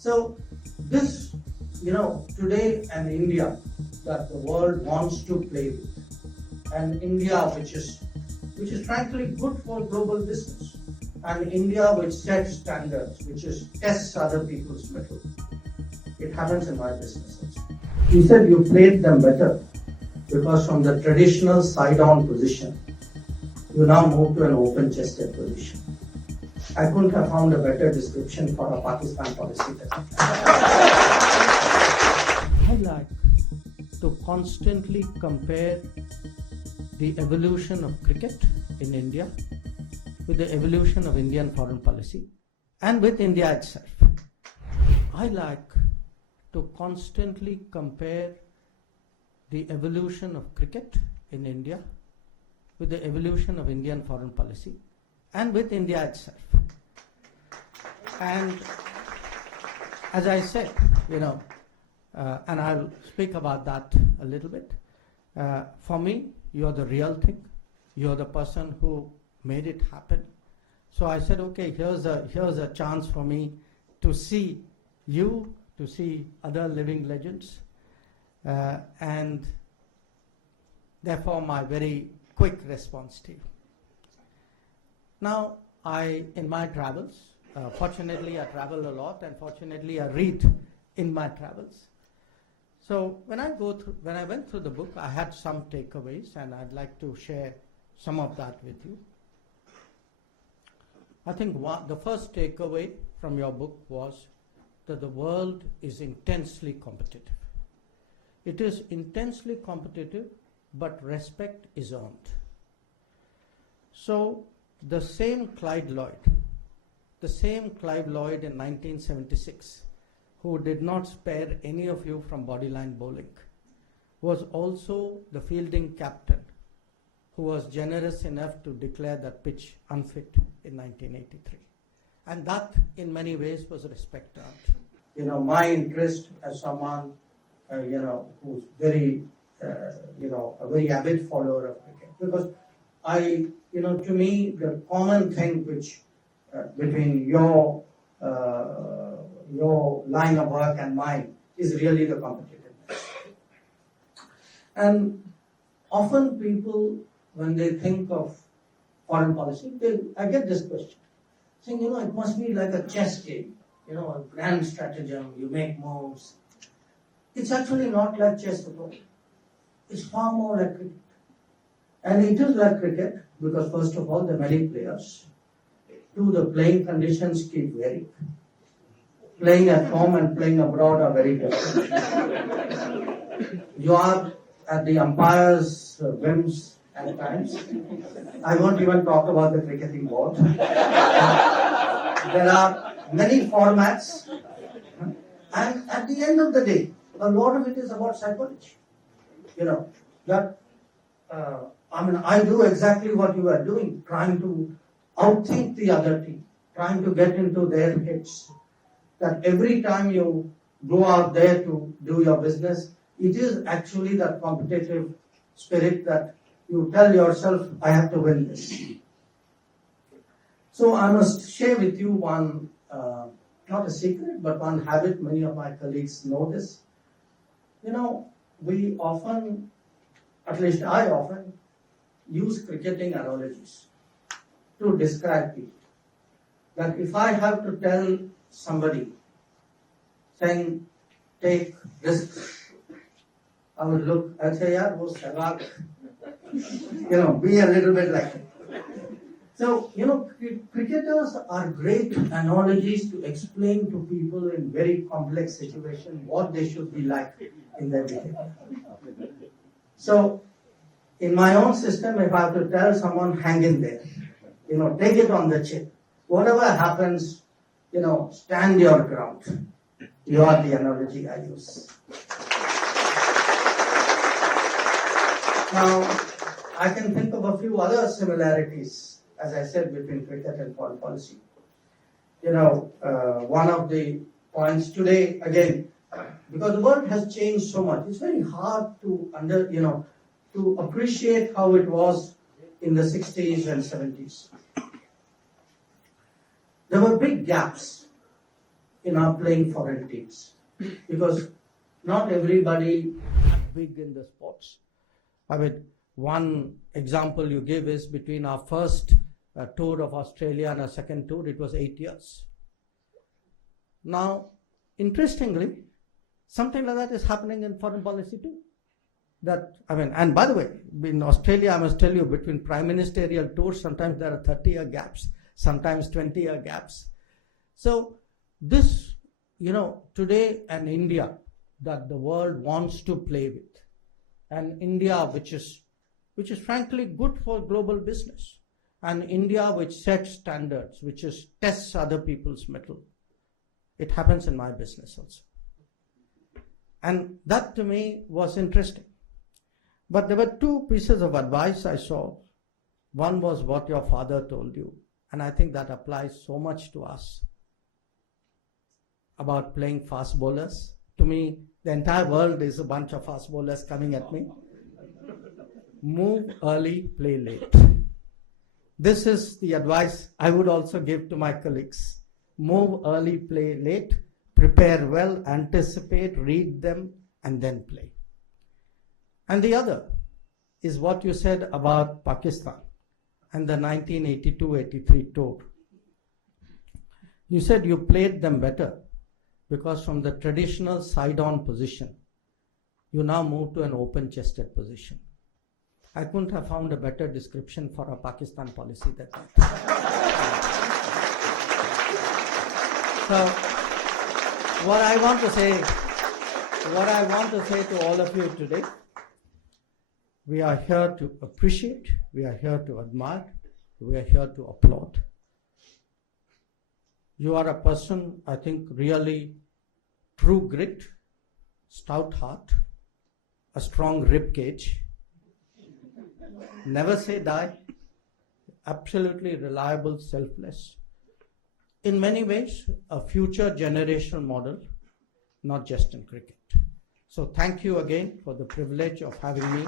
So this, today an India that the world wants to play with, an India which is frankly good for global business, an India which sets standards, which tests other people's mettle. It happens in my businesses. You said you played them better because from the traditional side-on position, you now move to an open-chested position. I couldn't have found a better description for a Pakistan policy. I like to constantly compare the evolution of cricket in India with the evolution of Indian foreign policy and with India itself. I like to constantly compare the evolution of cricket in India with the evolution of Indian foreign policy and with India itself. And as I said, and I'll speak about that a little bit. For me, you're the real thing. You're the person who made it happen. So I said, okay, here's a chance for me to see you, to see other living legends, and therefore my very quick response to you. Now, in my travels, fortunately I travel a lot, and fortunately I read in my travels. So when I went through the book, I had some takeaways, and I'd like to share some of that with you. I think the first takeaway from your book was that the world is intensely competitive. It is intensely competitive, but respect is earned. So the same Clive Lloyd in 1976, who did not spare any of you from bodyline bowling, was also the fielding captain who was generous enough to declare that pitch unfit in 1983. And that, in many ways, was respect earned. My interest as someone, who's very, a very avid follower of cricket, because to me, the common thing which between your line of work and mine is really the competitiveness. And often people, when they think of foreign policy, I get this question, saying, it must be like a chess game, a grand stratagem, you make moves. It's actually not like chess at all. It's far more like cricket. And it is like cricket because, first of all, there are many players. Two, the playing conditions keep varying. Playing at home and playing abroad are very different. You are at the umpire's whims at times. I won't even talk about the cricketing board. There are many formats, and at the end of the day, a lot of it is about psychology. I do exactly what you are doing, trying to outthink the other team, trying to get into their heads. That every time you go out there to do your business, it is actually that competitive spirit that you tell yourself, I have to win this. So I must share with you one, not a secret, but one habit. Many of my colleagues know this. We often, at least I often, use cricketing analogies to describe people. That if I have to tell somebody, saying, take risks, I would say, yeah, wo Sehwag, be a little bit like it. So, cricketers are great analogies to explain to people in very complex situations what they should be like in their behavior. So, in my own system, if I have to tell someone, hang in there, take it on the chin. Whatever happens, stand your ground. You are the analogy I use. Now, I can think of a few other similarities, as I said, between cricket and foreign policy. One of the points today, again, because the world has changed so much, it's very hard to to appreciate how it was in the 60s and 70s. There were big gaps in our playing foreign teams. Because not everybody is big in the sports. I mean, one example you give is between our first tour of Australia and our second tour, it was 8 years. Now, interestingly, something like that is happening in foreign policy too. And by the way, in Australia, I must tell you, between prime ministerial tours, sometimes there are 30-year gaps, sometimes 20-year gaps. So this, today an India that the world wants to play with, an India which is frankly good for global business, an India which sets standards, which tests other people's mettle. It happens in my business also. And that to me was interesting. But there were two pieces of advice I saw. One was what your father told you, and I think that applies so much to us, about playing fast bowlers. To me, the entire world is a bunch of fast bowlers coming at me. Move early, play late. This is the advice I would also give to my colleagues. Move early, play late, prepare well, anticipate, read them, and then play. And the other is what you said about Pakistan and the 1982-83 tour. You said you played them better because from the traditional side-on position, you now move to an open-chested position. I couldn't have found a better description for our Pakistan policy than that. So, what I want to say to all of you today, we are here to appreciate, we are here to admire, we are here to applaud. You are a person, I think, really true grit, stout heart, a strong rib cage, never say die, absolutely reliable, selfless. In many ways, a future generational model, not just in cricket. So thank you again for the privilege of having me.